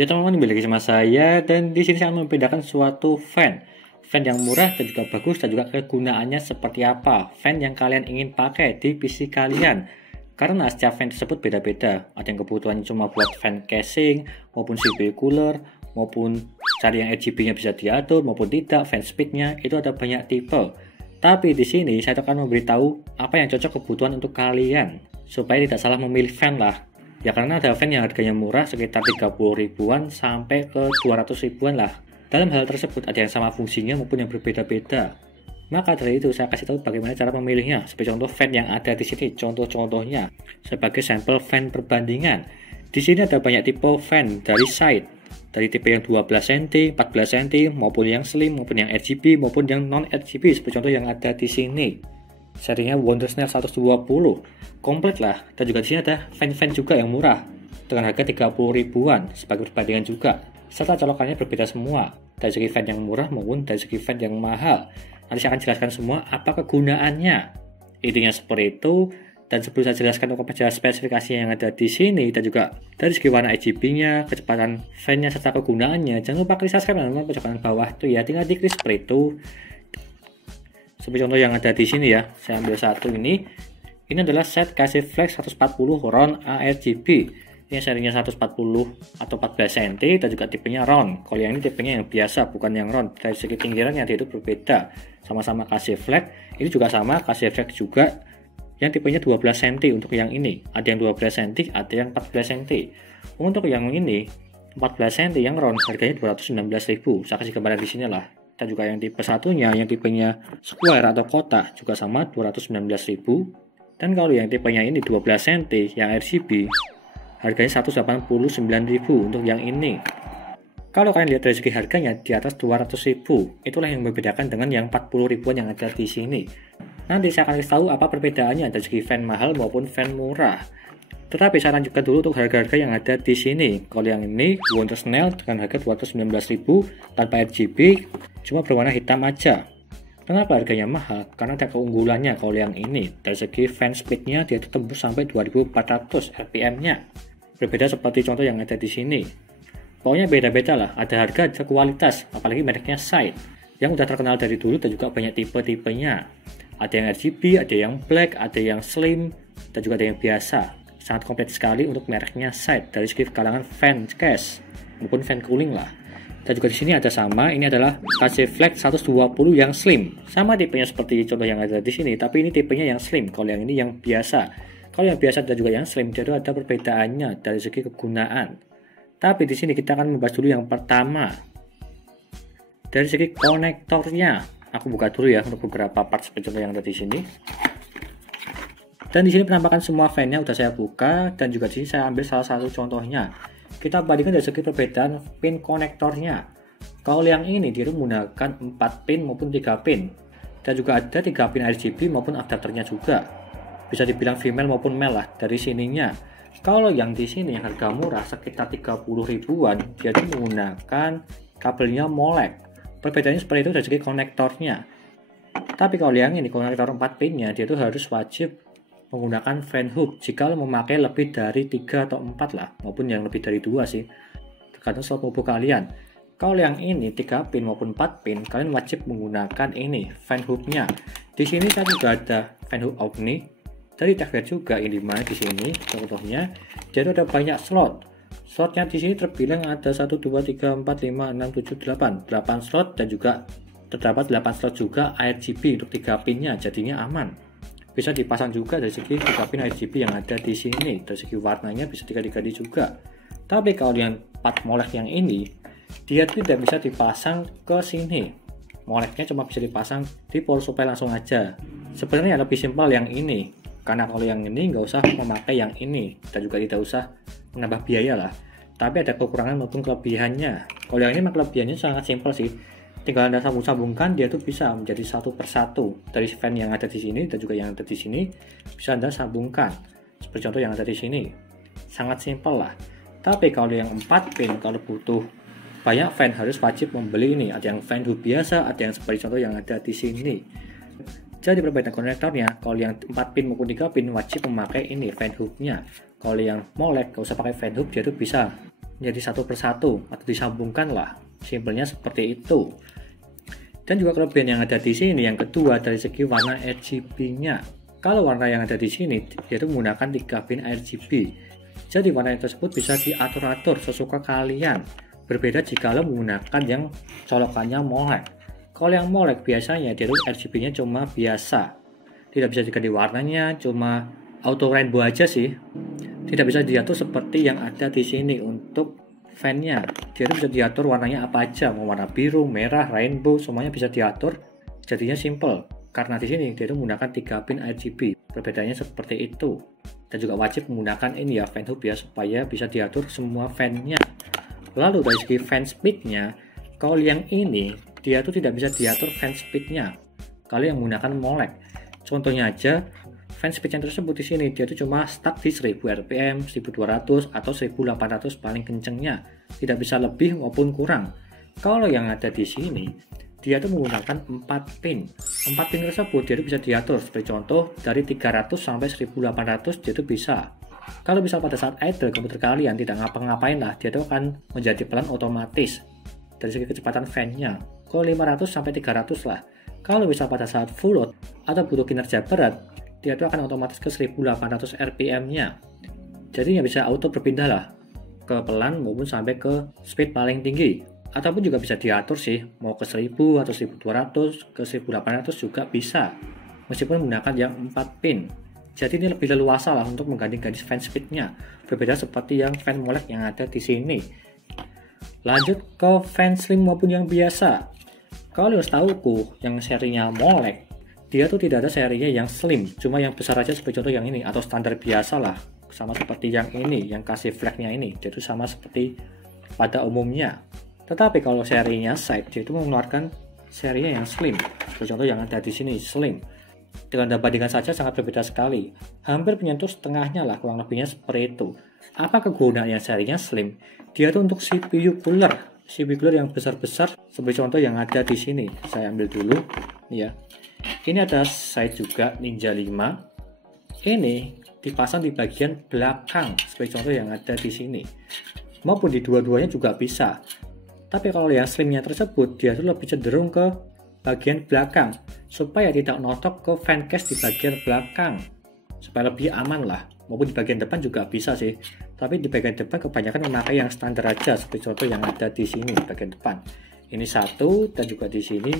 Ya teman-teman, kembali lagi sama saya dan di sini saya membedakan suatu fan yang murah dan juga bagus dan juga kegunaannya seperti apa. Fan yang kalian ingin pakai di PC kalian. Karena setiap fan tersebut beda-beda. Ada yang kebutuhannya cuma buat fan casing maupun CPU cooler maupun cari yang RGB-nya bisa diatur maupun tidak, fan speed-nya itu ada banyak tipe. Tapi di sini saya akan memberitahu apa yang cocok kebutuhan untuk kalian supaya tidak salah memilih fan lah. Ya karena ada fan yang harganya murah sekitar 30 ribuan sampai ke 200 ribuan lah. Dalam hal tersebut ada yang sama fungsinya maupun yang berbeda-beda. Maka dari itu saya kasih tahu bagaimana cara memilihnya. Sebagai contoh fan yang ada di sini, contoh-contohnya sebagai sampel fan perbandingan. Di sini ada banyak tipe fan dari side, dari tipe yang 12 cm, 14 cm maupun yang slim maupun yang RGB maupun yang non RGB. Sebagai contoh yang ada di sini. Serinya Wondersnail 120 komplit lah, dan juga di sini ada fan-fan juga yang murah dengan harga 30 ribuan sebagai perbandingan juga, serta colokannya berbeda semua dari segi fan yang murah maupun dari segi fan yang mahal. Nanti saya akan jelaskan semua apa kegunaannya, intinya seperti itu. Dan sebelum saya jelaskan untuk spesifikasi yang ada di sini dan juga dari segi warna RGB-nya, kecepatan fan-nya serta kegunaannya, jangan lupa klik subscribe dan pojok kanan bawah tuh ya, tinggal diklik seperti itu. Seperti contoh yang ada di sini ya, saya ambil satu ini. Ini adalah set KC Flex 140 round ARGB. Ini serinya 140 atau 14 cm dan juga tipenya round. Kalau yang ini tipenya yang biasa, bukan yang round. Dari segi pinggirannya itu berbeda. Sama-sama KC Flex. Ini juga sama KC Flex juga. Yang tipenya 12 cm untuk yang ini. Ada yang 12 cm, ada yang 14 cm. Untuk yang ini 14 cm yang round harganya 219.000. Saya kasih gambaran di sini lah. Dan juga yang tipe satunya, yang tipenya square atau kotak juga sama 219.000. Dan kalau yang tipenya ini 12 cm yang RGB harganya 189.000 untuk yang ini. Kalau kalian lihat dari segi harganya di atas 200.000, itulah yang membedakan dengan yang 40 ribuan yang ada di sini. Nanti saya akan kasih tahu apa perbedaannya dari segi fan mahal maupun fan murah. Tetapi saya lanjutkan dulu untuk harga-harga yang ada di sini. Kalau yang ini Wondersnail dengan harga 219.000 tanpa RGB, cuma berwarna hitam aja. Kenapa harganya mahal? Karena ada keunggulannya. Kalau yang ini dari segi fan speed-nya dia itu tembus sampai 2400 RPM-nya. Berbeda seperti contoh yang ada di sini. Pokoknya beda-beda lah. Ada harga, ada kualitas. Apalagi mereknya Side yang udah terkenal dari dulu dan juga banyak tipe-tipenya. Ada yang RGB, ada yang black, ada yang slim, dan juga ada yang biasa. Sangat komplit sekali untuk mereknya Side dari segi kalangan fan case maupun fan cooling lah. Dan juga di sini ada sama, ini adalah KC Flex 120 yang slim. Sama tipenya seperti contoh yang ada di sini, tapi ini tipenya yang slim. Kalau yang ini yang biasa. Kalau yang biasa dan juga yang slim, jadi ada perbedaannya dari segi kegunaan. Tapi di sini kita akan membahas dulu yang pertama. Dari segi konektornya, aku buka dulu ya untuk beberapa part seperti contoh yang ada di sini. Dan di sini penampakan semua fan-nya udah saya buka, dan juga di sini saya ambil salah satu contohnya. Kita bandingkan dari segi perbedaan pin konektornya. Kalau yang ini dia menggunakan 4 pin maupun 3 pin. Dan juga ada 3 pin RGB maupun adapternya juga. Bisa dibilang female maupun male lah dari sininya. Kalau yang di sini yang harga murah sekitar 30 ribuan, dia menggunakan kabelnya molek. Perbedaannya seperti itu dari segi konektornya. Tapi kalau yang ini konektor 4 pinnya, dia itu harus wajib menggunakan fan hook jika memakai lebih dari 3 atau 4 lah, maupun yang lebih dari 2 sih, tergantung slot mobo kalian. Kalau yang ini 3 pin maupun 4 pin, kalian wajib menggunakan ini fan hooknya. Di sini saya juga ada fan hook Omni dari TechWare juga, ini mana di sini contohnya. Jadi ada banyak slotnya di sini terbilang ada 1 2 3 4 5 6 7 8 slot, dan juga terdapat 8 slot juga RGB untuk 3 pinnya, jadinya aman. Bisa dipasang juga dari segi 3 pin RGB yang ada di sini. Dari segi warnanya bisa diganti-ganti juga. Tapi kalau yang 4 molek yang ini, dia tidak bisa dipasang ke sini. Moleknya cuma bisa dipasang di power supply langsung aja. Sebenarnya lebih simpel yang ini. Karena kalau yang ini nggak usah memakai yang ini. Dan juga tidak usah menambah biaya lah. Tapi ada kekurangan maupun kelebihannya. Kalau yang ini memang kelebihannya sangat simpel sih. Tinggal Anda sambung-sambungkan, dia tuh bisa menjadi satu persatu dari fan yang ada di sini dan juga yang ada di sini bisa Anda sambungkan. Seperti contoh yang ada di sini. Sangat simpel lah. Tapi kalau yang 4 pin, kalau butuh banyak fan harus wajib membeli ini. Ada yang fan hook biasa, ada yang seperti contoh yang ada di sini. Jadi perbedaan konektornya, kalau yang 4 pin maupun 3 pin wajib memakai ini fan hooknya. Kalau yang molek, gak usah pakai fan hook, dia tuh bisa menjadi satu persatu atau disambungkan lah. Simpelnya seperti itu. Dan juga kelebihan yang ada di sini yang kedua dari segi warna RGB-nya. Kalau warna yang ada di sini yaitu menggunakan 3 pin RGB. Jadi warna tersebut bisa diatur-atur sesuka kalian. Berbeda jika menggunakan yang colokannya molek. Kalau yang molek biasanya dia RGB-nya cuma biasa. Tidak bisa diganti warnanya, cuma auto rainbow aja sih. Tidak bisa diatur seperti yang ada di sini untuk fan-nya. Dia bisa diatur warnanya apa aja, mau warna biru, merah, rainbow, semuanya bisa diatur. Jadinya simple. Karena di sini dia menggunakan 3 pin RGB. Perbedaannya seperti itu. Dan juga wajib menggunakan ini ya, fan hub ya, supaya bisa diatur semua fan-nya. Lalu dari segi fan speed-nya, kalau yang ini dia tuh tidak bisa diatur fan speed-nya. Kalau yang menggunakan molek. Contohnya aja, fan speed yang tersebut di sini dia itu cuma stuck di 1000 rpm, 1200 atau 1800 paling kencengnya. Tidak bisa lebih maupun kurang. Kalau yang ada di sini, dia itu menggunakan 4 pin. 4 pin tersebut dia itu bisa diatur. Seperti contoh dari 300 sampai 1800 dia itu bisa. Kalau bisa pada saat idle komputer kalian tidak ngapa-ngapain lah, dia itu akan menjadi pelan otomatis. Dari segi kecepatan fan-nya, kalau 500 sampai 300 lah. Kalau bisa pada saat full load atau butuh kinerja berat, dia itu akan otomatis ke 1800 rpm-nya. Jadi nggak bisa auto berpindah lah ke pelan maupun sampai ke speed paling tinggi. Ataupun juga bisa diatur sih, mau ke 1000 atau 1200, ke 1800 juga bisa. Meskipun menggunakan yang 4 pin. Jadi ini lebih leluasa lah untuk mengganti-ganti fan speed-nya. Berbeda seperti yang fan molek yang ada di sini. Lanjut ke fan slim maupun yang biasa. Kalau setauku yang serinya molek, dia tuh tidak ada serinya yang slim, cuma yang besar aja seperti contoh yang ini, atau standar biasa lah, sama seperti yang ini, yang kasih flagnya ini, dia itu sama seperti pada umumnya. Tetapi kalau serinya side, dia itu mengeluarkan serinya yang slim, seperti contoh yang ada di sini, slim. Dengan Anda bandingkan saja sangat berbeda sekali, hampir menyentuh setengahnya lah, kurang lebihnya seperti itu. Apa kegunaan yang serinya slim? Dia tuh untuk CPU cooler yang besar-besar, seperti contoh yang ada di sini. Saya ambil dulu, ya. Ini ada side juga Ninja 5. Ini dipasang di bagian belakang, seperti contoh yang ada di sini. Maupun di dua-duanya juga bisa. Tapi kalau yang slimnya tersebut, dia tuh lebih cenderung ke bagian belakang, supaya tidak notok ke fan case di bagian belakang, supaya lebih aman lah. Maupun di bagian depan juga bisa sih. Tapi di bagian depan kebanyakan memakai yang standar aja, seperti contoh yang ada di sini bagian depan. Ini 1 dan juga di sini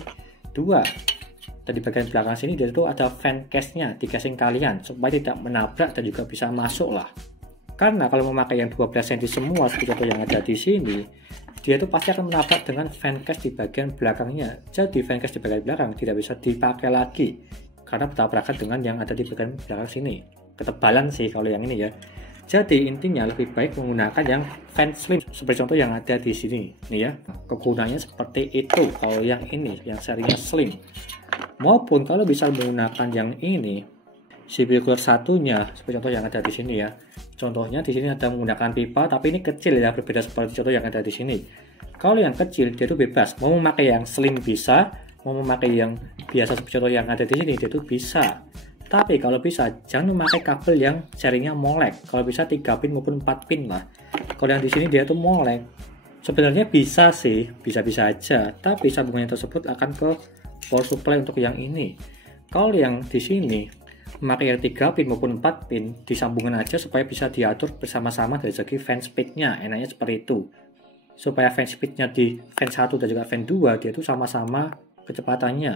2. Dan di bagian belakang sini dia itu ada fan case-nya di casing kalian supaya tidak menabrak dan juga bisa masuk lah. Karena kalau memakai yang 12 cm semua seperti contoh yang ada di sini, dia itu pasti akan menabrak dengan fan case di bagian belakangnya. Jadi fan case di bagian belakang tidak bisa dipakai lagi karena bertabrakan dengan yang ada di bagian belakang sini. Ketebalan sih kalau yang ini ya. Jadi intinya lebih baik menggunakan yang fan slim seperti contoh yang ada di sini nih ya. Kegunaannya seperti itu kalau yang ini yang serinya slim. Maupun kalau bisa menggunakan yang ini CPU cooler satunya seperti contoh yang ada di sini ya. Contohnya di sini ada menggunakan pipa tapi ini kecil ya, berbeda seperti contoh yang ada di sini. Kalau yang kecil dia itu bebas, mau memakai yang slim bisa, mau memakai yang biasa seperti contoh yang ada di sini dia itu bisa. Tapi kalau bisa, jangan memakai kabel yang serinya molek. Kalau bisa 3 pin maupun 4 pin lah. Kalau yang di sini dia tuh molek. Sebenarnya bisa sih, bisa-bisa aja. Tapi sambungannya tersebut akan ke power supply untuk yang ini. Kalau yang di sini, memakai yang 3 pin maupun 4 pin, disambungkan aja supaya bisa diatur bersama-sama dari segi fan speed-nya. Enaknya seperti itu. Supaya fan speed-nya di fan 1 dan juga fan 2, dia tuh sama-sama kecepatannya.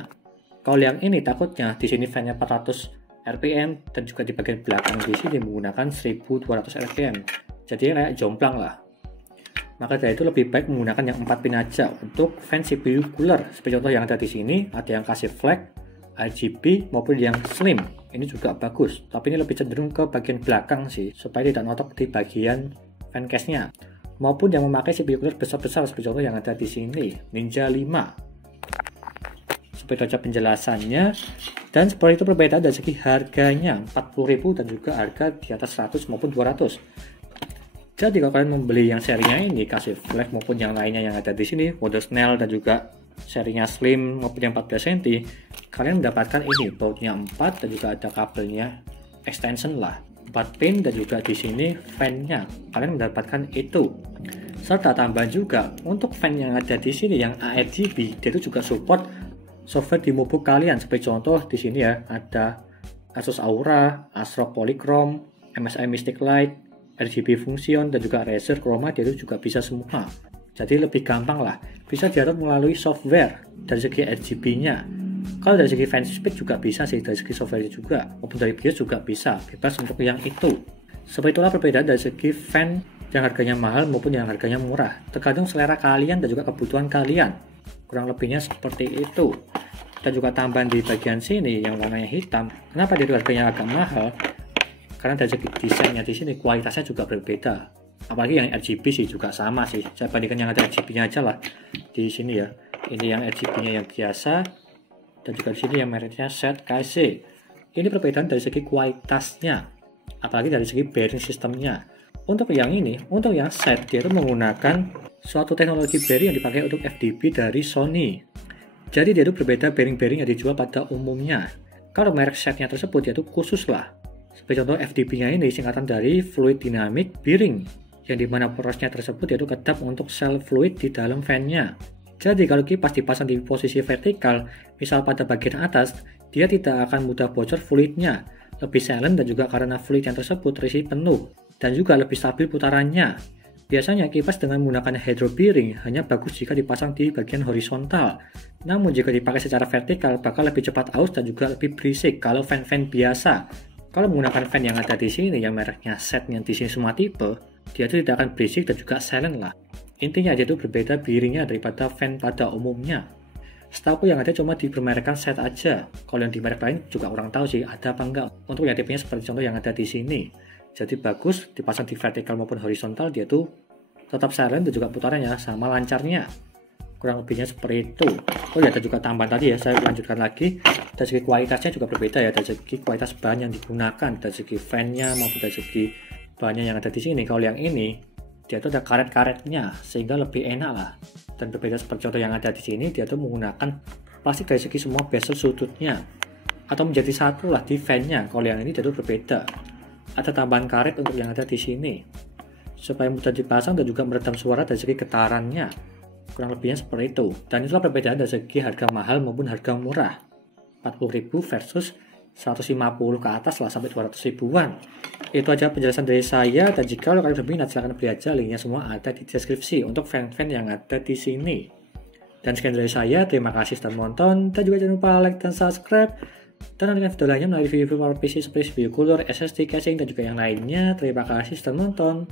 Kalau yang ini takutnya, di sini fan-nya 400 rpm dan juga di bagian belakang di sini menggunakan 1200 rpm. Jadi kayak jomplang lah. Maka dari itu lebih baik menggunakan yang 4 pin aja untuk fan CPU cooler. Seperti contoh yang ada di sini, ada yang kasih flag, RGB maupun yang slim. Ini juga bagus, tapi ini lebih cenderung ke bagian belakang sih, supaya tidak notok di bagian fan case-nya. Maupun yang memakai CPU cooler besar-besar seperti contoh yang ada di sini, Ninja 5. Seperti aja penjelasannya. Dan seperti itu perbedaan dari segi harganya 40.000 dan juga harga di atas 100 maupun 200. Jadi kalau kalian membeli yang serinya ini kasih flag maupun yang lainnya yang ada di sini, mode Snell dan juga serinya slim maupun yang 14 cm, kalian mendapatkan ini bautnya 4 dan juga ada kabelnya extension lah. 4 pin, dan juga di sini fan-nya. Kalian mendapatkan itu. Serta tambahan juga untuk fan yang ada di sini yang ARGB, dia itu juga support software di MacBook kalian. Seperti contoh di sini ya, ada Asus Aura, ASRock Polychrome, MSI Mystic Light, RGB Function, dan juga Razer Chroma, dia itu juga bisa semua. Jadi lebih gampang lah, bisa diatur melalui software dari segi RGB-nya. Kalau dari segi fan speed juga bisa sih, dari segi software juga, maupun dari BIOS juga bisa, bebas untuk yang itu. Seperti itulah perbedaan dari segi fan yang harganya mahal maupun yang harganya murah. Tergantung selera kalian dan juga kebutuhan kalian. Kurang lebihnya seperti itu. Dan juga tambahan di bagian sini yang warnanya hitam. Kenapa dia harganya agak mahal? Karena dari segi desainnya di sini kualitasnya juga berbeda. Apalagi yang RGB sih juga sama sih. Saya bandingkan yang ada RGB-nya aja lah. Di sini ya. Ini yang RGB-nya yang biasa. Dan juga di sini yang mereknya ZKC. Ini perbedaan dari segi kualitasnya. Apalagi dari segi bearing sistemnya. Untuk yang ini, untuk yang set, dia itu menggunakan suatu teknologi bearing yang dipakai untuk FDP dari Sony. Jadi dia itu berbeda bearing-bearing yang dijual pada umumnya. Kalau merek setnya tersebut, dia itu khusus lah. Seperti contoh FDP-nya ini singkatan dari Fluid Dynamic Bearing, yang dimana porosnya tersebut dia itu kedap untuk sel fluid di dalam fan-nya. Jadi kalau kipas dipasang di posisi vertikal, misal pada bagian atas, dia tidak akan mudah bocor fluidnya. Lebih silent dan juga karena fluid yang tersebut terisi penuh. Dan juga lebih stabil putarannya. Biasanya kipas dengan menggunakan hydro bearing hanya bagus jika dipasang di bagian horizontal. Namun jika dipakai secara vertikal bakal lebih cepat aus dan juga lebih berisik kalau fan-fan biasa. Kalau menggunakan fan yang ada di sini yang mereknya set yang di sini semua tipe, dia itu tidak akan berisik dan juga silent lah. Intinya dia itu berbeda bearingnya daripada fan pada umumnya. Setahu yang ada cuma dibermerekkan set aja. Kalau yang di merek lain juga kurang tahu sih ada apa enggak. Untuk yang tipenya seperti contoh yang ada di sini. Jadi bagus dipasang di vertikal maupun horizontal, dia tuh tetap silent dan juga putarannya sama lancarnya. Kurang lebihnya seperti itu. Oh ya, ada juga tambahan tadi ya, saya lanjutkan lagi. Dari segi kualitasnya juga berbeda ya, dari segi kualitas bahan yang digunakan, dari segi fan-nya maupun dari segi bahannya yang ada di sini. Kalau yang ini, dia tuh ada karet-karetnya sehingga lebih enak lah. Dan berbeda seperti contoh yang ada di sini, dia tuh menggunakan plastik dari segi semua bezel sudutnya atau menjadi satu lah di fan-nya. Kalau yang ini dia tuh berbeda. Ada tambahan karet untuk yang ada di sini supaya mudah dipasang dan juga meredam suara dari segi getarannya. Kurang lebihnya seperti itu. Dan itulah perbedaan dari segi harga mahal maupun harga murah. 40.000 versus 150 ke atas lah sampai 200 ribuan. Itu aja penjelasan dari saya, dan jika kalian berminat silahkan beli aja, linknya semua ada di deskripsi untuk fan-fan yang ada di sini. Dan sekian dari saya, terima kasih sudah menonton, dan juga jangan lupa like dan subscribe. Dan nantikan video lainnya melalui review power PC seperti CPU cooler, SSD casing, dan juga yang lainnya. Terima kasih sudah menonton.